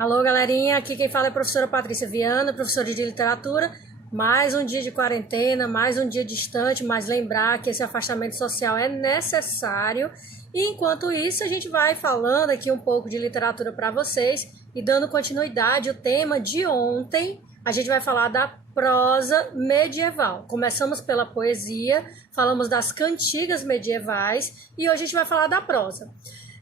Alô, galerinha, aqui quem fala é a professora Patrícia Viana, professora de literatura. Mais um dia de quarentena, mais um dia distante, mas lembrar que esse afastamento social é necessário. E enquanto isso, a gente vai falando aqui um pouco de literatura para vocês e dando continuidade ao tema de ontem. A gente vai falar da prosa medieval. Começamos pela poesia, falamos das cantigas medievais e hoje a gente vai falar da prosa.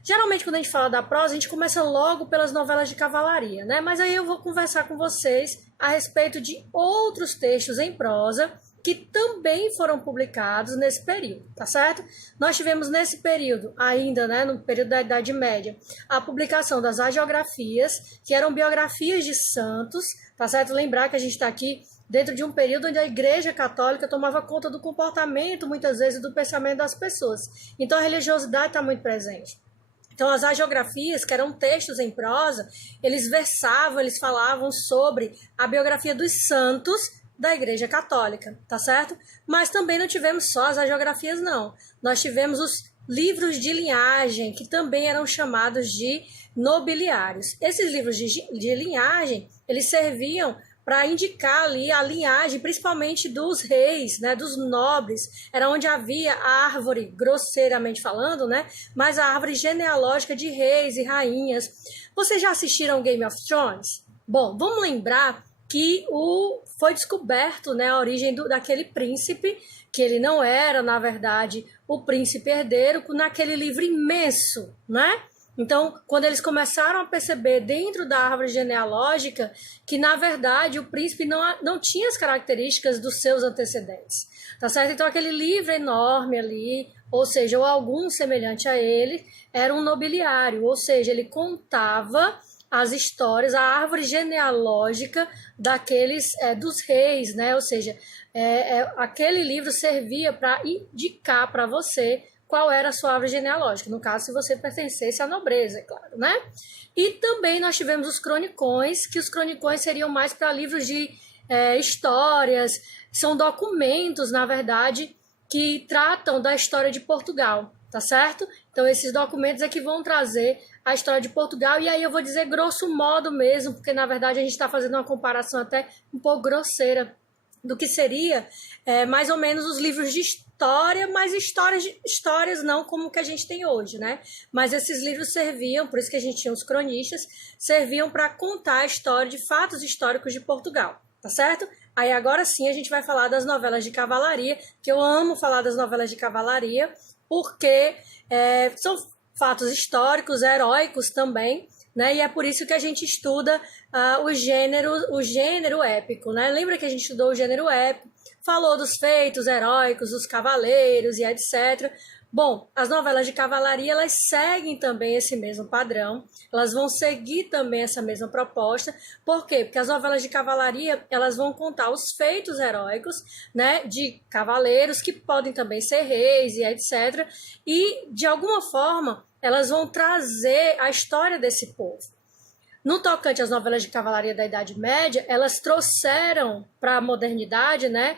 Geralmente, quando a gente fala da prosa, a gente começa logo pelas novelas de cavalaria, né? Mas aí eu vou conversar com vocês a respeito de outros textos em prosa que também foram publicados nesse período, tá certo? Nós tivemos nesse período, ainda, né, no período da Idade Média, a publicação das agiografias, que eram biografias de santos, tá certo? Lembrar que a gente está aqui dentro de um período onde a Igreja Católica tomava conta do comportamento, muitas vezes, do pensamento das pessoas. Então, a religiosidade está muito presente. Então, as agiografias, que eram textos em prosa, eles versavam, eles falavam sobre a biografia dos santos da Igreja Católica, tá certo? Mas também não tivemos só as agiografias, não. Nós tivemos os livros de linhagem, que também eram chamados de nobiliários. Esses livros de linhagem, eles serviam para indicar ali a linhagem, principalmente dos reis, né, dos nobres, era onde havia a árvore, grosseiramente falando, né, mas a árvore genealógica de reis e rainhas. Vocês já assistiram Game of Thrones? Bom, vamos lembrar que foi descoberto, né, a origem daquele príncipe, que ele não era, na verdade, o príncipe herdeiro, naquele livro imenso, né? Então, quando eles começaram a perceber dentro da árvore genealógica que, na verdade, o príncipe não tinha as características dos seus antecedentes, tá certo? Então, aquele livro enorme ali, ou seja, ou algum semelhante a ele, era um nobiliário, ou seja, ele contava as histórias, a árvore genealógica daqueles, dos reis, né? Ou seja, aquele livro servia para indicar para você qual era a sua árvore genealógica, no caso, se você pertencesse à nobreza, é claro, né? E também nós tivemos os cronicões, que os cronicões seriam mais para livros de histórias, são documentos, na verdade, que tratam da história de Portugal, tá certo? Então, esses documentos é que vão trazer a história de Portugal, e aí eu vou dizer grosso modo mesmo, porque, na verdade, a gente está fazendo uma comparação até um pouco grosseira do que seria mais ou menos os livros de história, mas histórias não como o que a gente tem hoje, né? Mas esses livros serviam, por isso que a gente tinha os cronistas, serviam para contar a história de fatos históricos de Portugal, tá certo? Aí agora sim a gente vai falar das novelas de cavalaria, que eu amo falar das novelas de cavalaria, porque são fatos históricos, heróicos também, né? E é por isso que a gente estuda o gênero épico, né? Lembra que a gente estudou o gênero épico, falou dos feitos heróicos, dos cavaleiros e etc. Bom, as novelas de cavalaria, elas seguem também esse mesmo padrão, elas vão seguir também essa mesma proposta. Por quê? Porque as novelas de cavalaria, elas vão contar os feitos heróicos, né, de cavaleiros, que podem também ser reis e etc. E, de alguma forma, elas vão trazer a história desse povo. No tocante às novelas de cavalaria da Idade Média, elas trouxeram para a modernidade, né?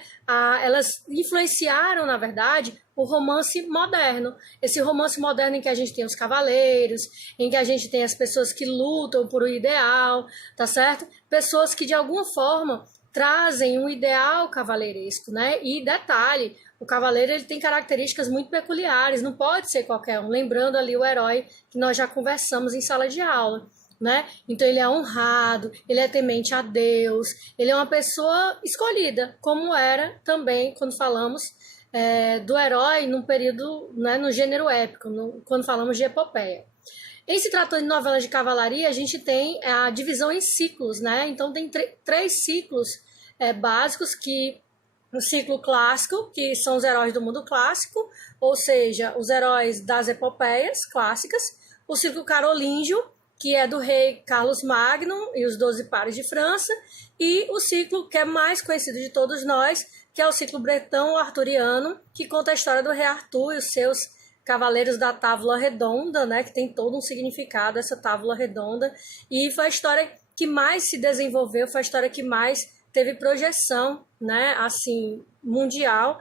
Elas influenciaram, na verdade, o romance moderno. Esse romance moderno em que a gente tem os cavaleiros, em que a gente tem as pessoas que lutam por um ideal, tá certo? Pessoas que, de alguma forma, trazem um ideal cavaleiresco, né? E detalhe, o cavaleiro ele tem características muito peculiares, não pode ser qualquer um. Lembrando ali o herói que nós já conversamos em sala de aula, né? Então ele é honrado, ele é temente a Deus, ele é uma pessoa escolhida, como era também quando falamos do herói num período, né, no gênero épico, quando falamos de epopeia. Em se tratando de novelas de cavalaria, a gente tem a divisão em ciclos, né? Então tem três ciclos básicos, que o ciclo clássico, que são os heróis do mundo clássico, ou seja, os heróis das epopeias clássicas, o ciclo carolíngio, que é do rei Carlos Magno e os 12 pares de França, e o ciclo que é mais conhecido de todos nós, que é o ciclo bretão-arturiano, que conta a história do rei Arthur e os seus cavaleiros da Távola Redonda, né, que tem todo um significado essa Távola Redonda, e foi a história que mais se desenvolveu, foi a história que mais teve projeção, né, assim, mundial,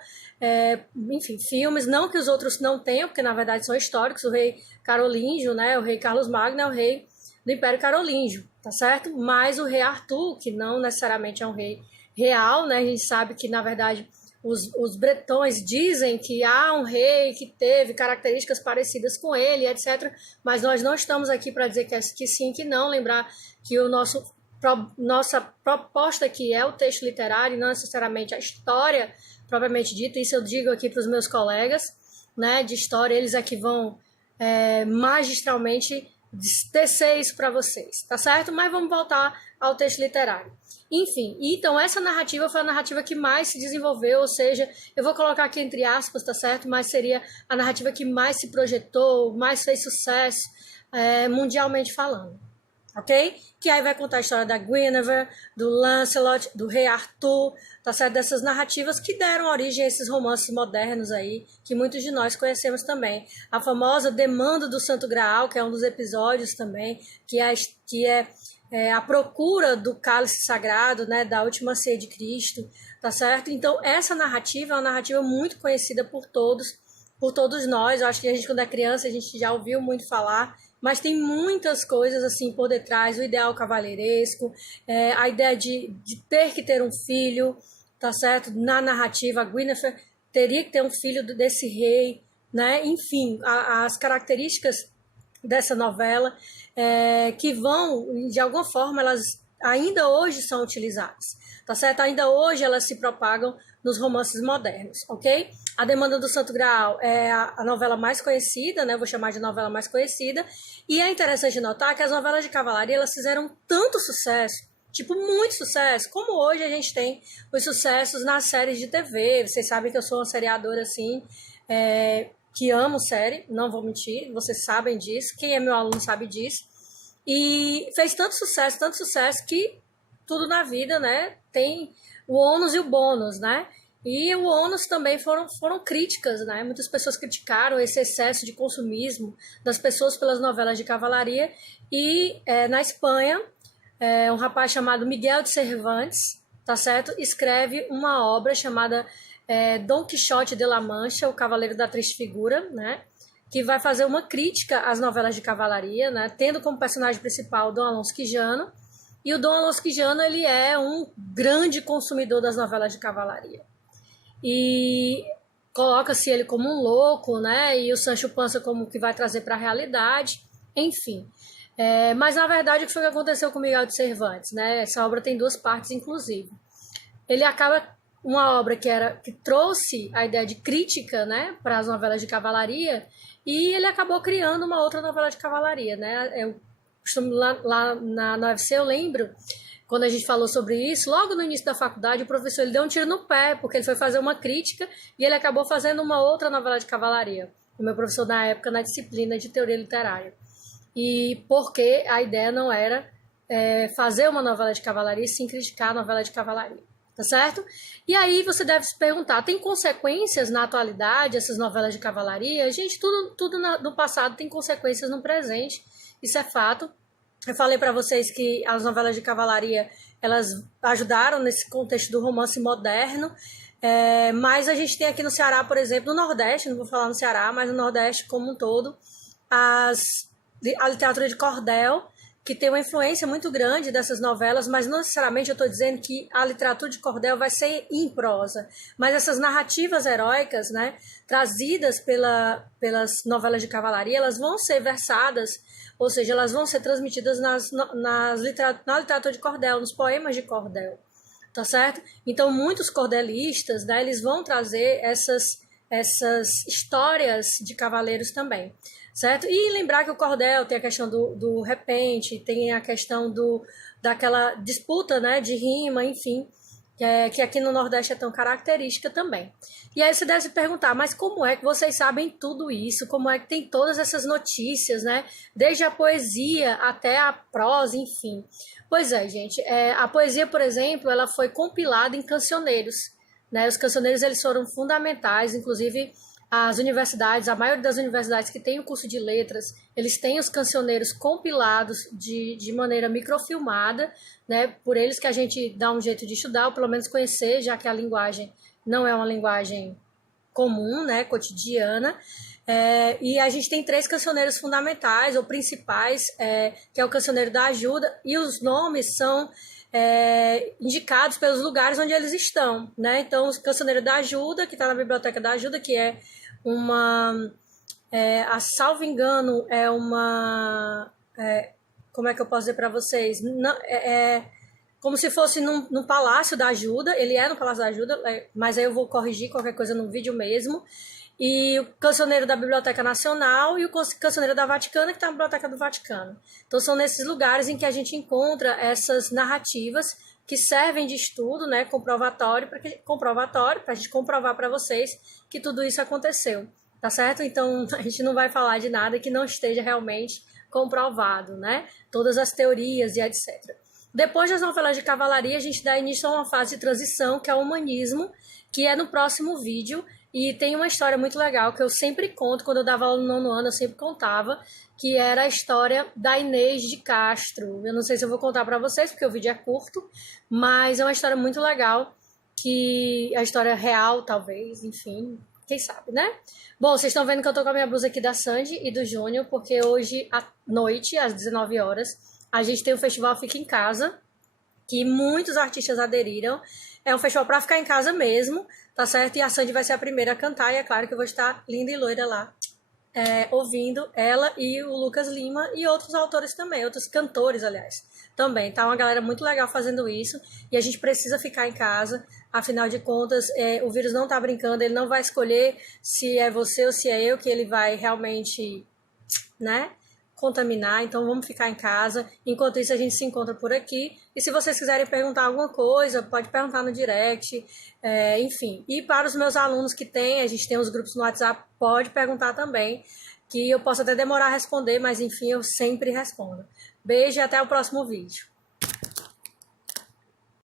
enfim, filmes, não que os outros não tenham, porque na verdade são históricos, o rei carolíngio, né, o rei Carlos Magno é o rei do Império Carolíngio, tá certo? Mas o rei Arthur, que não necessariamente é um rei real, né? A gente sabe que, na verdade, os bretões dizem que há um rei que teve características parecidas com ele, etc. Mas nós não estamos aqui para dizer que sim, que não. Lembrar que nossa proposta aqui é o texto literário, não necessariamente a história propriamente dita. Isso eu digo aqui para os meus colegas, né, de história, eles aqui vão magistralmente tecer isso para vocês, tá certo? Mas vamos voltar ao texto literário. Enfim, então essa narrativa foi a narrativa que mais se desenvolveu, ou seja, eu vou colocar aqui entre aspas, tá certo? Mas seria a narrativa que mais se projetou, mais fez sucesso, mundialmente falando. Ok? Que aí vai contar a história da Guinevere, do Lancelot, do rei Arthur, tá certo? Dessas narrativas que deram origem a esses romances modernos aí, que muitos de nós conhecemos também. A famosa Demanda do Santo Graal, que é um dos episódios também, que é a procura do cálice sagrado, né, da última ceia de Cristo, tá certo? Então, essa narrativa é uma narrativa muito conhecida por todos nós. Eu acho que a gente, quando é criança, a gente já ouviu muito falar, mas tem muitas coisas assim por detrás, o ideal cavalheiresco, a ideia de ter que ter um filho, tá certo? Na narrativa, a Guinevere teria que ter um filho desse rei, né? Enfim, as características dessa novela que vão, de alguma forma, elas ainda hoje são utilizadas, tá certo? Ainda hoje elas se propagam nos romances modernos, ok? A Demanda do Santo Graal é a novela mais conhecida, né? Vou chamar de novela mais conhecida. E é interessante notar que as novelas de cavalaria, elas fizeram tanto sucesso, tipo, muito sucesso, como hoje a gente tem os sucessos nas séries de TV. Vocês sabem que eu sou uma seriadora, assim, que amo série, não vou mentir, vocês sabem disso, quem é meu aluno sabe disso. E fez tanto sucesso, que tudo na vida, né, tem o ônus e o bônus, né? E o ônus também foram críticas, né? Muitas pessoas criticaram esse excesso de consumismo das pessoas pelas novelas de cavalaria. E na Espanha, um rapaz chamado Miguel de Cervantes, tá certo? Escreve uma obra chamada Dom Quixote de la Mancha, o Cavaleiro da Triste Figura, né? Que vai fazer uma crítica às novelas de cavalaria, né? Tendo como personagem principal Dom Alonso Quijano. E o Dom Alonso Quijano, ele é um grande consumidor das novelas de cavalaria. E coloca-se ele como um louco, né? E o Sancho Panza como que vai trazer para a realidade, enfim. Mas, na verdade, o que foi que aconteceu com Miguel de Cervantes, né? Essa obra tem 2 partes, inclusive. Ele acaba uma obra que trouxe a ideia de crítica, né, para as novelas de cavalaria, e ele acabou criando uma outra novela de cavalaria, né? Lá na UFC eu lembro, quando a gente falou sobre isso, logo no início da faculdade, o professor ele deu um tiro no pé, porque ele foi fazer uma crítica e ele acabou fazendo uma outra novela de cavalaria. O meu professor, na época, na disciplina de teoria literária. E porque a ideia não era fazer uma novela de cavalaria, sim criticar a novela de cavalaria. Tá certo? E aí você deve se perguntar, tem consequências na atualidade essas novelas de cavalaria? Gente, tudo no passado tem consequências no presente, isso é fato. Eu falei para vocês que as novelas de cavalaria, elas ajudaram nesse contexto do romance moderno, mas a gente tem aqui no Ceará, por exemplo, no Nordeste, não vou falar no Ceará, mas no Nordeste como um todo, a literatura de cordel, que tem uma influência muito grande dessas novelas, mas não necessariamente eu estou dizendo que a literatura de cordel vai ser em prosa, mas essas narrativas heróicas, né, trazidas pelas novelas de cavalaria, elas vão ser versadas, ou seja, elas vão ser transmitidas na literatura de cordel, nos poemas de cordel, tá certo? Então, muitos cordelistas, né, eles vão trazer essas histórias de cavaleiros também. Certo? E lembrar que o cordel tem a questão do repente, tem a questão daquela disputa, né, de rima, enfim, que aqui no Nordeste é tão característica também. E aí você deve se perguntar, mas como é que vocês sabem tudo isso? Como é que tem todas essas notícias, né? Desde a poesia até a prosa, enfim. Pois é, gente, a poesia, por exemplo, ela foi compilada em cancioneiros, né? Os cancioneiros, eles foram fundamentais, inclusive as universidades, a maioria das universidades que tem o curso de letras, eles têm os cancioneiros compilados de maneira microfilmada, né, por eles que a gente dá um jeito de estudar, ou pelo menos conhecer, já que a linguagem não é uma linguagem comum, né, cotidiana. E a gente tem 3 cancioneiros fundamentais ou principais, que é o Cancioneiro da Ajuda, e os nomes são indicados pelos lugares onde eles estão, né? Então, o Cancioneiro da Ajuda, que está na Biblioteca da Ajuda, que é uma... a salvo engano, é uma... como é que eu posso dizer para vocês? Não, como se fosse num Palácio da Ajuda, ele é no Palácio da Ajuda, mas aí eu vou corrigir qualquer coisa no vídeo mesmo. E o Cancioneiro da Biblioteca Nacional e o Cancioneiro da Vaticana, que está na Biblioteca do Vaticano. Então, são nesses lugares em que a gente encontra essas narrativas que servem de estudo, né, comprovatório, para a gente comprovar para vocês que tudo isso aconteceu, tá certo? Então, a gente não vai falar de nada que não esteja realmente comprovado, né? Todas as teorias e etc. Depois das novelas de cavalaria, a gente dá início a uma fase de transição, que é o humanismo, que é no próximo vídeo. E tem uma história muito legal que eu sempre conto, quando eu dava aula no 9º ano, eu sempre contava, que era a história da Inês de Castro. Eu não sei se eu vou contar para vocês, porque o vídeo é curto, mas é uma história muito legal, que a história real, talvez, enfim, quem sabe, né? Bom, vocês estão vendo que eu tô com a minha blusa aqui da Sandy e do Júnior, porque hoje à noite, às 19 horas, a gente tem o festival Fica em Casa, que muitos artistas aderiram. É um festival para ficar em casa mesmo, tá certo? E a Sandy vai ser a primeira a cantar, e é claro que eu vou estar linda e loira lá, ouvindo ela e o Lucas Lima e outros autores também, outros cantores, aliás, também. Tá uma galera muito legal fazendo isso, e a gente precisa ficar em casa, afinal de contas, o vírus não tá brincando, ele não vai escolher se é você ou se é eu que ele vai realmente, né, contaminar, então vamos ficar em casa. Enquanto isso, a gente se encontra por aqui. E se vocês quiserem perguntar alguma coisa, pode perguntar no direct, enfim. E para os meus alunos que tem, a gente tem os grupos no WhatsApp, pode perguntar também, que eu posso até demorar a responder, mas enfim, eu sempre respondo. Beijo e até o próximo vídeo.